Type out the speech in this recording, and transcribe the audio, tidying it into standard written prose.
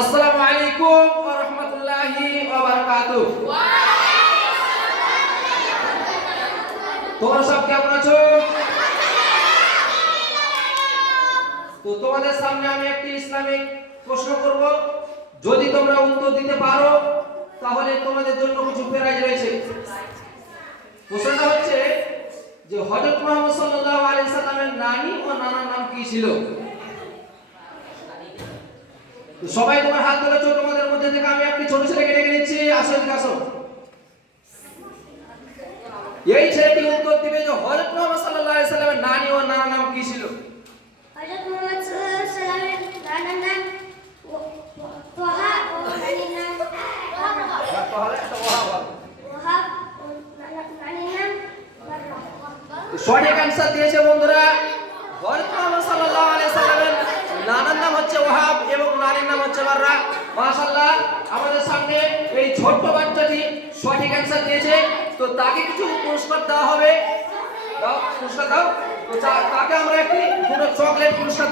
আসসালামু আলাইকুম ওয়া রাহমাতুল্লাহি ওয়া বারাকাতুহু। তোমরা সব কেমন আছো? তো তোমাদের সামনে আমি একটি ইসলামিক প্রশ্ন করব, যদি তোমরা উত্তর দিতে পারো তাহলে তোমাদের জন্য কিছু প্রাইজ রয়েছে। প্রশ্নটা হচ্ছে যে হযরত মুহাম্মদ সাল্লাল্লাহু আলাইহি সাল্লামের নানী ও নানার নাম কি ছিল? তো সবাই তোমার হাত তুলেছো, তোমাদের মধ্যে থেকে আমি একটি ছোট ছেলেকে ডেকে নিচ্ছি, আসো এদিকে আসো। এই ছেলেটি উত্তর দিবে যে হযরত মুহাম্মদ সাল্লাল্লাহু আলাইহি সাল্লামের নানী ও নানার নাম কি ছিল? হযরত মুহাম্মদ সাল্লাল্লাহু আলাইহি সাল্লামের নানার নাম তোহা ও নানির নাম ওয়াহাব ও নানির নাম বাররা। সঠিক অ্যানসার দিয়েছে বন্ধুরা। হযরত মুহাম্মদ সাল্লাল্লাহু আলাইহি সাল্লামের নানার নাম হচ্ছে ওয়াহাব এবং নানির নাম হচ্ছে বাররা। মাশাআল্লাহ, আমাদের সামনে এই ছোট্ট বাচ্চাটি সঠিক অ্যানসার দিয়েছে, তো তাকে কিছু পুরস্কার দেওয়া হবে। দাও পুরস্কার দাও। তো তাকে আমরা একটি পুরো চকলেট পুরস্কার